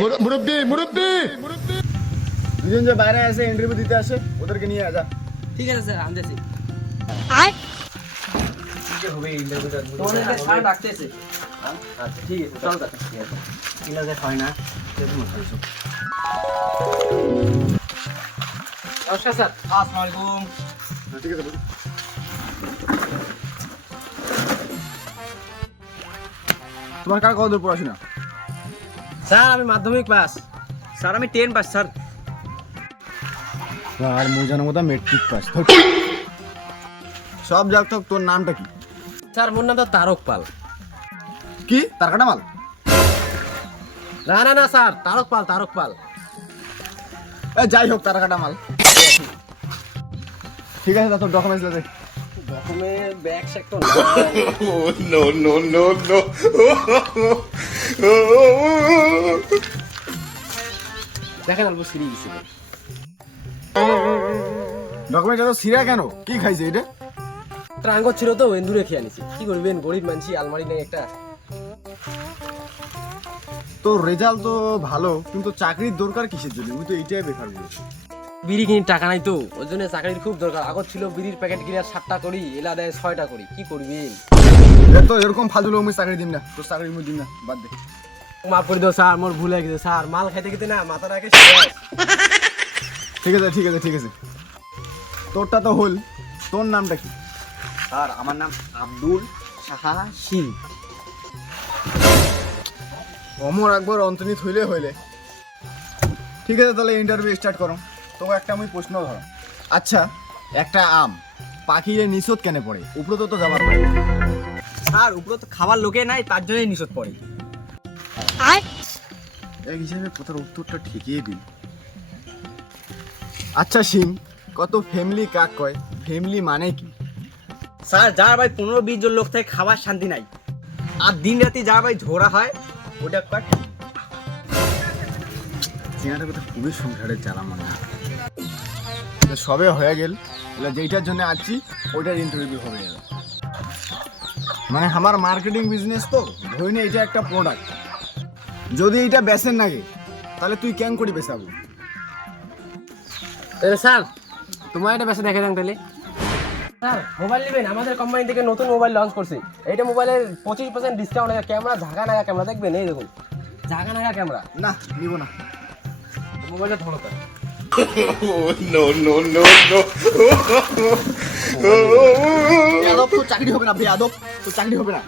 মুরব্বি মুরব্বি দুজন যে বাইরে আসে ইন্টারভিউ দিতে আসে ওদেরকে নিয়ে আয় যা। ঠিক আছে স্যার আমি যাচ্ছি। হবে ইন্টারভিউটা তোমাদের স্যার ডাকতেছে। আচ্ছা ঠিক আছে চল যা। ঠিক আছে হয় না নমস্কার স্যার। আসসালামু আলাইকুম। ঠিক আছে তোমার কার কত দূর পড়াশোনা? স্যার আমি মাধ্যমিক পাস। স্যার আমি 10 পাস স্যার। আর মোজানো মতো মেট্রিক পাস। সব যাক তো তোর নামটা কি? স্যার মোর নাম তো তারক পাল। কি তার কাটা মাল? না না না স্যার তারক পাল তারক পাল। যাই হোক তার কাটা মাল। ঠিক আছে তোর ডকুমেন্টস দে। ডকুমেন্ট ব্যাগ চেক তো no, no, no, no. দেখেন অল্প সিঁড়ি গেছে। ডকুমেন্ট এত সিরা কেন? কি খাইছে এটা? ট্রাঙ্গ ছিল তো এন্দুরে খেয়ে আনিছি। কি করবেন গরিব মানছি আলমারি নেই একটা। তোর রেজাল্ট তো ভালো কিন্তু চাকরির দরকার কিসের জন্য? আমি তো এইটাই বেকার বলছি। বিড়ি কিনে টাকা নাই তো ওই জন্য চাকরির খুব দরকার। আগত ছিল বিড়ির প্যাকেট কিনে 7টা করি এলা দেয় 6টা করি। কি করবেন? তো এরকম ফালতু লোক আমি চাকরি দিম না, তোর চাকরি আমি দিম না, বাদ দে। মাফ করে দাও স্যার মোর ভুল হয়ে গেছে স্যার। মাল খাইতে খেতে না মাথা রাখে। ঠিক আছে ঠিক আছে ঠিক আছে তোরটা তো হল। তোর নামটা কি? স্যার আমার নাম আব্দুল সাহা সিং। অমর একবার অন্তর্নিত হইলে হইলে। ঠিক আছে তাহলে ইন্টারভিউ স্টার্ট করো। তোকে একটা আমি প্রশ্ন ধরো। আচ্ছা একটা আম পাখিরে নিষদ কেন পড়ে? উপরে তো যাবার পড়ে। স্যার উপরে তো খাবার লোকে নাই তার জন্যই নিষেধ পড়ে। এক হিসাবে কথার উত্তরটা ঠিকই দিন। আচ্ছা সিং কত ফ্যামিলি কাক কয়? ফ্যামিলি মানে কি? স্যার যার ভাই 15-20 জন লোক থেকে খাবার শান্তি নাই আর দিন রাতি যার ভাই ঝোড়া হয় ওটা কয়। চেনাটা কথা খুবই সংসারের জ্বালা মনে হয়। সবে হয়ে গেল যেইটার জন্য আছি ওইটার ইন্টারভিউ হবে। মানে আমার মার্কেটিং বিজনেস তো ধরি না এটা একটা প্রোডাক্ট। যদি এইটা বেচেন নাকি তাহলে তুই কেন করি বেচাবো? স্যার তোমার এটা বেশি দেখে দেন তাহলে। স্যার মোবাইল নেবেন? আমাদের কোম্পানি থেকে নতুন মোবাইল লঞ্চ করছে। এইটা মোবাইলের 25% ডিসকাউন্ট আছে। ক্যামেরা ঝাঁকা নাগা ক্যামেরা দেখবেন। এই দেখুন ঝাঁকা নাগা ক্যামেরা। না নিব না। মোবাইলটা ধরো তো। no, no, no, no. বেয়াদব তোর চাকরি হবে না। বেয়াদব তোর চাকরি হবে না।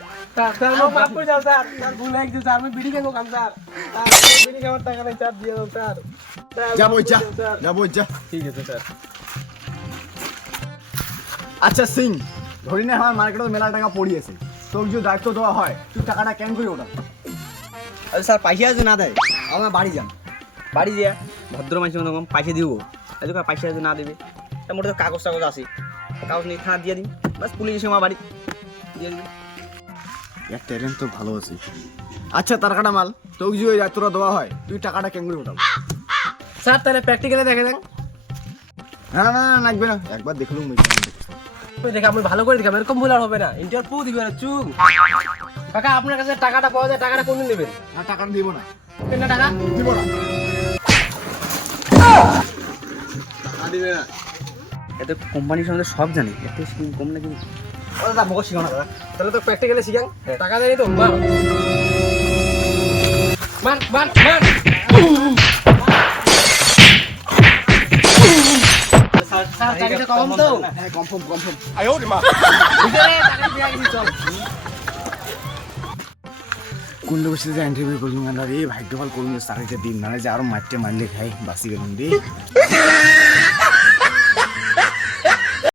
স্যার মাফ করে দাও স্যার। স্যার ভুল হয়ে গেছে স্যার। আমি বিড়ি খাবো কাম স্যার। বিড়ি খাবার টাকা নেই স্যার দিয়ে দাও স্যার। যাবো যা যাবো যা। ঠিক আছে স্যার। আচ্ছা সিং ধরি না আমার মার্কেটে মেলা টাকা পড়িয়েছে, তোর যদি দায়িত্ব দেওয়া হয় তুই টাকাটা কেন করে ওটা? আরে স্যার পয়সা যদি না দেয় আমার বাড়ি যান। বাড়ি যা ভদ্র মানুষের মতো পয়সা দিব। এদিকে পয়সা যদি না দেবে তার মোটে তো কাগজ টাগজ আছে, কাগজ নিয়ে থানা দিয়ে দিন। বাস পুলিশ এসে আমার বাড়ি দিয়ে দিবি। এক ট্যালেন্ট তো ভালো আছে। আচ্ছা তার কাটা মাল তোকে যদি ওই দায়িত্বটা দেওয়া হয় তুই টাকাটা কেন করে ওঠাবো? স্যার তাহলে প্র্যাকটিক্যালে দেখে দেন। না না না লাগবে না, একবার দেখলুম। দেখে আপনি ভালো করে দেখাবেন। এরকম ভুল আর হবে না। ইন্টারভিউ দিবে না চুপ। কাকা আপনার কাছে টাকাটা পাওয়া যায়, টাকাটা কোন দিন নেবেন? না টাকাটা দিব না। কেন না টাকা দিব না। টাকা দিবে না। এতে কোম্পানির সঙ্গে সব জানি এতে স্কিম কম নাকি দাদা মগজ শিখো না দাদা। তাহলে তো প্র্যাকটিক্যালে শিখান। টাকা দেয়নি তো মার মার মার মার। স্যার টাকাটা কম তো। হ্যাঁ কনফার্ম কনফার্ম। বুঝলে টাকা দিয়ে গেছি চল। কোন লোকের সাথে ইন্টারভিউ করলুম না রে? ভাগ্য ভালো করলুম চাকরিটা দিন, না যে আরো মারতে মারলে খাই বাঁচি গেলুম রে।